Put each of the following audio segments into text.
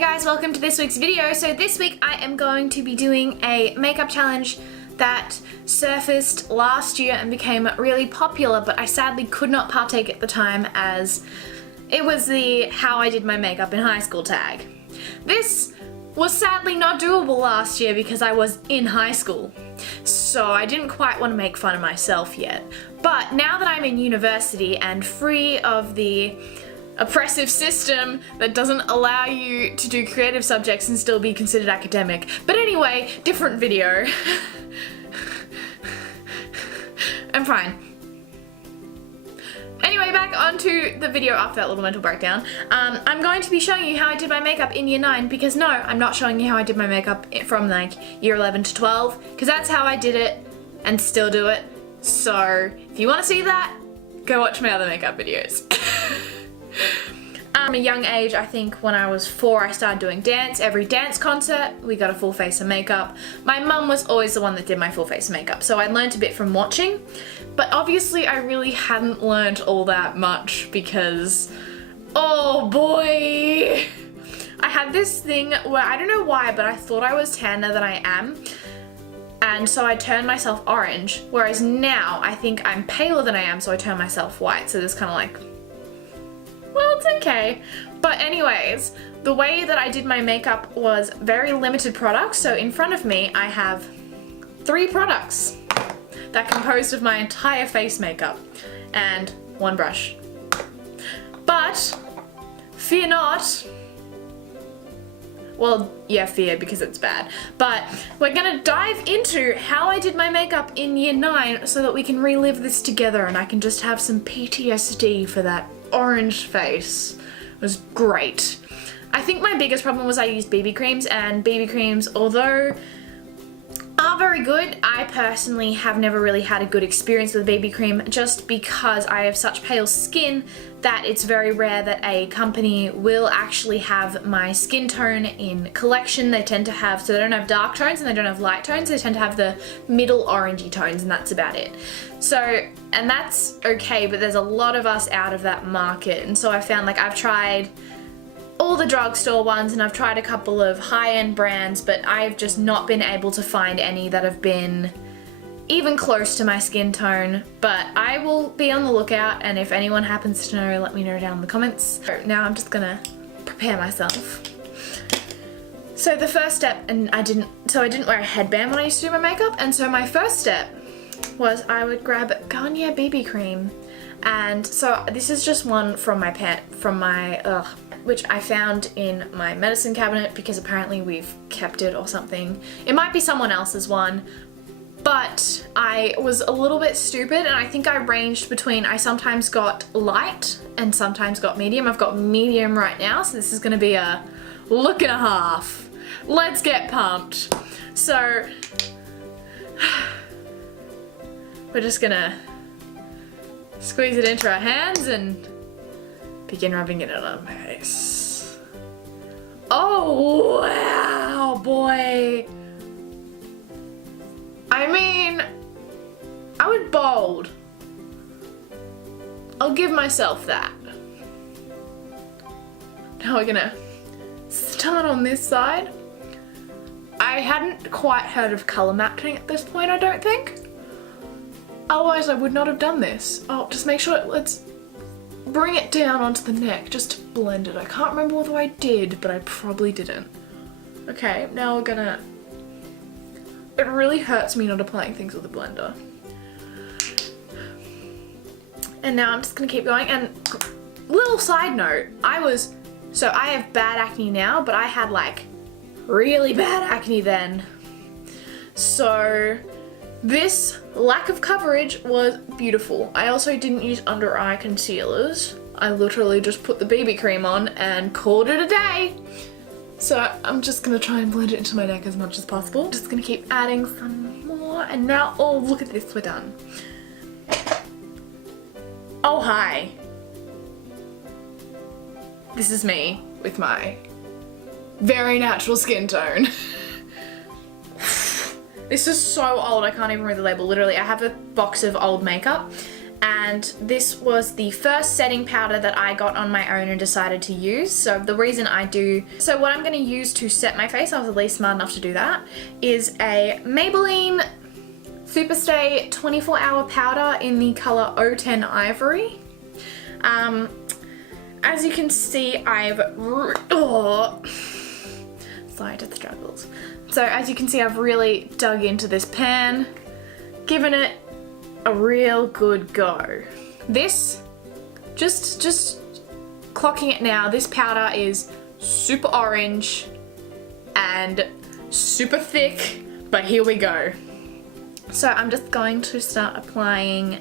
Hey guys, welcome to this week's video. So this week I am going to be doing a makeup challenge that surfaced last year and became really popular, but I sadly could not partake at the time as it was the how I did my makeup in high school tag. This was sadly not doable last year because I was in high school, so I didn't quite want to make fun of myself yet. But now that I'm in university and free of the oppressive system that doesn't allow you to do creative subjects and still be considered academic. But anyway, different video. I'm fine. Anyway, back onto the video after that little mental breakdown. I'm going to be showing you how I did my makeup in year 9 because no, I'm not showing you how I did my makeup from like year 11 to 12 because that's how I did it and still do it. So if you want to see that, go watch my other makeup videos. From a young age, I think when I was 4, I started doing dance. Every dance concert, we got a full face of makeup. My mum was always the one that did my full face makeup, so I learned a bit from watching. But obviously, I really hadn't learned all that much because, oh boy! I had this thing where, I don't know why, but I thought I was tanner than I am. And so I turned myself orange, whereas now I think I'm paler than I am, so I turn myself white. So this kind of like, well, it's okay. But anyways, the way that I did my makeup was very limited products. So in front of me, I have 3 products that composed of my entire face makeup and 1 brush. But fear not. Well, yeah, fear because it's bad. But we're gonna dive into how I did my makeup in year 9 so that we can relive this together and I can just have some PTSD for that orange face. It was great. I think my biggest problem was I used BB creams, and BB creams, although are very good, I personally have never really had a good experience with BB cream just because I have such pale skin that it's very rare that a company will actually have my skin tone in collection. They tend to have, so they don't have dark tones and they don't have light tones, they tend to have the middle orangey tones and that's about it. So, and that's okay, but there's a lot of us out of that market, and so I found like I've tried all the drugstore ones and I've tried a couple of high-end brands, but I've just not been able to find any that have been even close to my skin tone. But I will be on the lookout, and if anyone happens to know, let me know down in the comments. So now I'm just gonna prepare myself. So the first step, and I didn't wear a headband when I used to do my makeup, and so my first step was I would grab Garnier BB cream. And so this is just one from my which I found in my medicine cabinet because apparently we've kept it or something. It might be someone else's one, but I was a little bit stupid and I think I ranged between, I sometimes got light and sometimes got medium. I've got medium right now, so this is gonna be a look and a half. Let's get pumped. So, we're just gonna squeeze it into our hands and begin rubbing it on our face. Oh, wow, boy. I mean, I was bold. I'll give myself that. Now we're gonna start on this side. I hadn't quite heard of color matching at this point, I don't think. Otherwise I would not have done this. Oh, just make sure, let's bring it down onto the neck just to blend it. I can't remember whether I did, but I probably didn't. Okay, now we're gonna, it really hurts me not applying things with a blender. And now I'm just gonna keep going, and little side note, I have bad acne now, but I had like really bad acne then. So this lack of coverage was beautiful. I also didn't use under eye concealers. I literally just put the BB cream on and called it a day. So I'm just gonna try and blend it into my neck as much as possible. Just gonna keep adding some more, and now, oh, look at this, we're done. Oh, hi. This is me with my very natural skin tone. This is so old, I can't even read the label. Literally, I have a box of old makeup and this was the first setting powder that I got on my own and decided to use. So what I'm going to use to set my face, I was at least smart enough to do that, is a Maybelline Superstay 24-hour powder in the color 010 Ivory. As you can see, sorry to the struggles. So as you can see, I've really dug into this pan, given it a real good go. This, just clocking it now, this powder is super orange and super thick, but here we go. So I'm just going to start applying,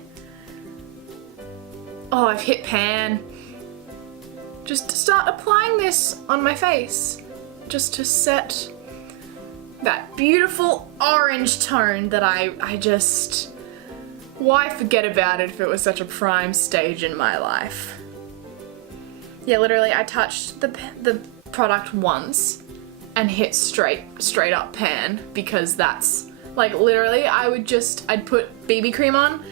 oh, I've hit pan. Just to start applying this on my face, just to set that beautiful orange tone that I just, why forget about it if it was such a prime stage in my life. Yeah, literally I touched the product once and hit straight up pan, because that's like literally I'd put BB cream on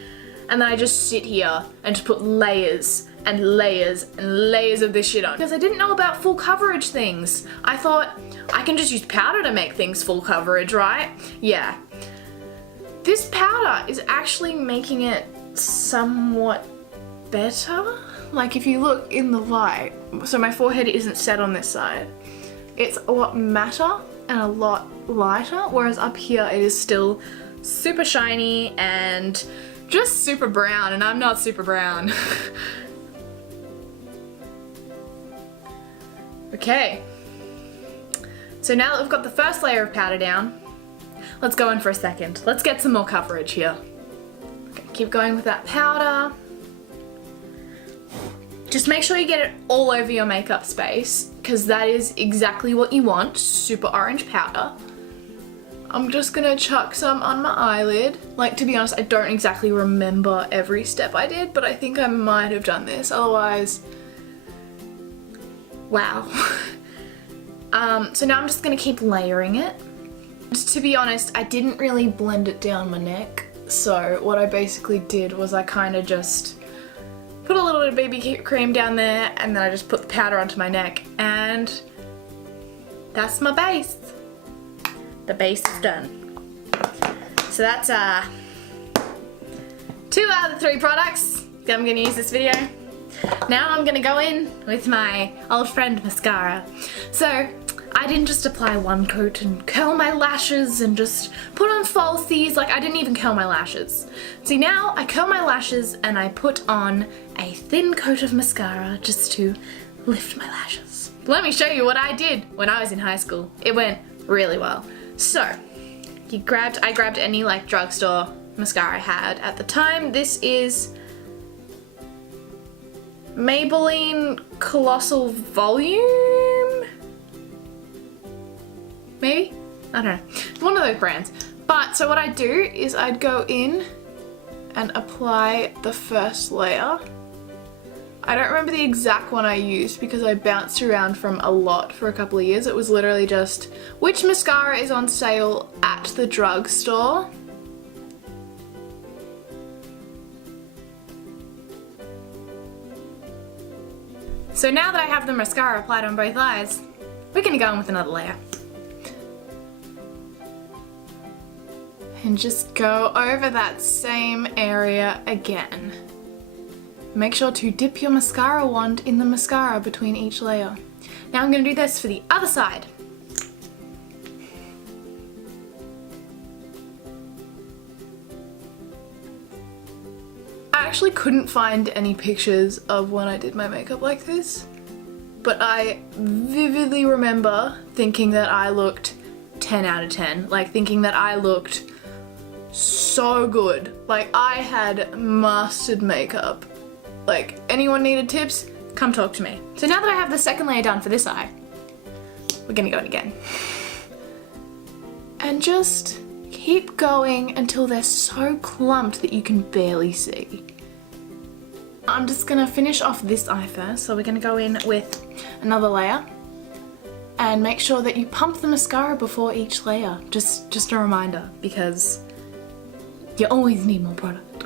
and then I just sit here and just put layers and layers and layers of this shit on, because I didn't know about full coverage things. I thought I can just use powder to make things full coverage, right? Yeah. This powder is actually making it somewhat better. Like if you look in the light, so my forehead isn't set on this side. It's a lot matter and a lot lighter, whereas up here it is still super shiny and just super brown, and I'm not super brown. Okay, so now that we've got the first layer of powder down, let's go in for a second. Let's get some more coverage here. Okay, keep going with that powder. Just make sure you get it all over your makeup space, because that is exactly what you want, super orange powder. I'm just gonna chuck some on my eyelid. Like, to be honest, I don't exactly remember every step I did, but I think I might have done this, otherwise, wow. So now I'm just gonna keep layering it. To be honest, I didn't really blend it down my neck, so what I basically did was I kind of just put a little bit of BB cream down there, and then I just put the powder onto my neck, and that's my base. The base is done. So that's 2 out of the 3 products I'm gonna use this video. Now I'm gonna go in with my old friend mascara. So I didn't just apply one coat and curl my lashes and just put on falsies. Like, I didn't even curl my lashes. See, now I curl my lashes and I put on a thin coat of mascara just to lift my lashes. Let me show you what I did when I was in high school. It went really well. So I grabbed any like drugstore mascara I had at the time. This is Maybelline Colossal Volume? Maybe? I don't know. It's one of those brands. But so what I'd do is I'd go in and apply the first layer. I don't remember the exact one I used because I bounced around from a lot for a couple of years. It was literally just which mascara is on sale at the drugstore. So now that I have the mascara applied on both eyes, we're gonna go in with another layer. And just go over that same area again. Make sure to dip your mascara wand in the mascara between each layer. Now I'm gonna do this for the other side. I actually couldn't find any pictures of when I did my makeup like this, but I vividly remember thinking that I looked 10 out of 10, like thinking that I looked so good. Like, I had mastered makeup. Like, anyone needed tips? Come talk to me. So now that I have the second layer done for this eye, we're gonna go in again. And just keep going until they're so clumped that you can barely see. I'm just gonna finish off this eye first, so we're gonna go in with another layer. And make sure that you pump the mascara before each layer. Just a reminder, because you always need more product.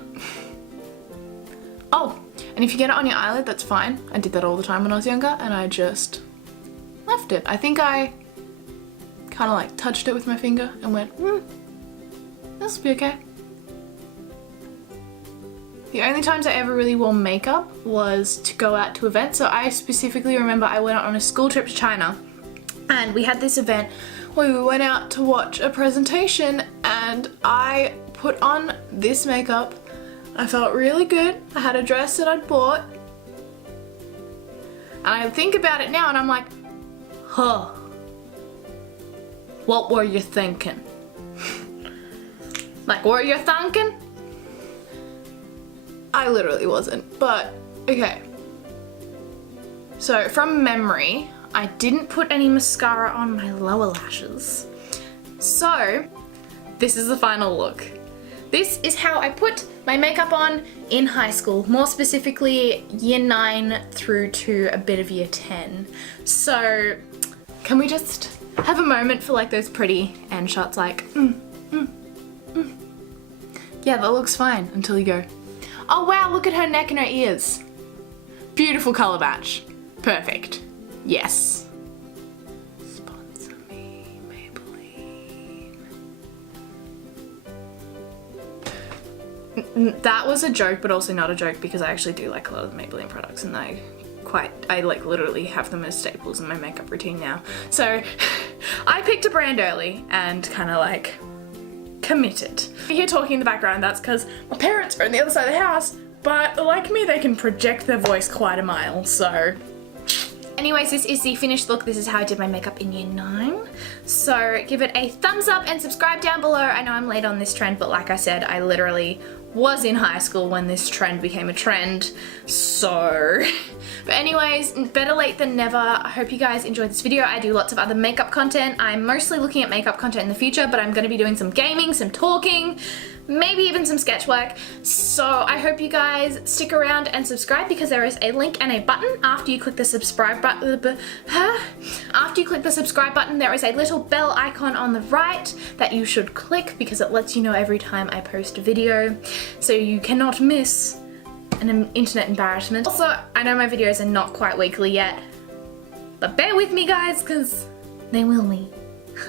And if you get it on your eyelid, that's fine. I did that all the time when I was younger and I just left it. I think I kind of like touched it with my finger and went, this will be okay. The only times I ever really wore makeup was to go out to events. So I specifically remember I went on a school trip to China and we had this event where we went out to watch a presentation and I put on this makeup. I felt really good. I had a dress that I'd bought. And I think about it now and I'm like, huh, what were you thinking? Like, were you thinking? I literally wasn't, but okay. So from memory, I didn't put any mascara on my lower lashes. So this is the final look. This is how I put my makeup on in high school, more specifically year 9 through to a bit of year 10. So can we just have a moment for like those pretty end shots like, yeah, that looks fine until you go, oh wow, look at her neck and her ears. Beautiful color match. Perfect. Yes. Sponsor me, Maybelline. That was a joke, but also not a joke because I actually do like a lot of the Maybelline products and I like literally have them as staples in my makeup routine now. So I picked a brand early and kind of like committed. If you hear talking in the background, that's because my parents are on the other side of the house, but like me, they can project their voice quite a mile, so. Anyways, this is the finished look. This is how I did my makeup in year 9. So give it a thumbs up and subscribe down below. I know I'm late on this trend, but like I said, I literally was in high school when this trend became a trend, so. But anyways, better late than never. I hope you guys enjoyed this video. I do lots of other makeup content. I'm mostly looking at makeup content in the future, but I'm gonna be doing some gaming, some talking, maybe even some sketch work. So I hope you guys stick around and subscribe because there is a link and a button after you click the subscribe button. After you click the subscribe button, there is a little bell icon on the right that you should click because it lets you know every time I post a video, so you cannot miss an internet embarrassment. Also, I know my videos are not quite weekly yet, but bear with me guys because they will be.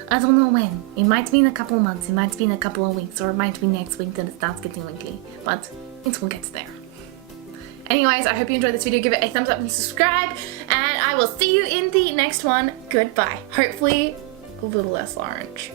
I don't know when. It might be in a couple of months, it might be in a couple of weeks, or it might be next week that it starts getting weekly, but it will get there. Anyways, I hope you enjoyed this video. Give it a thumbs up and subscribe, and I will see you in the next one. Goodbye. Hopefully a little less orange.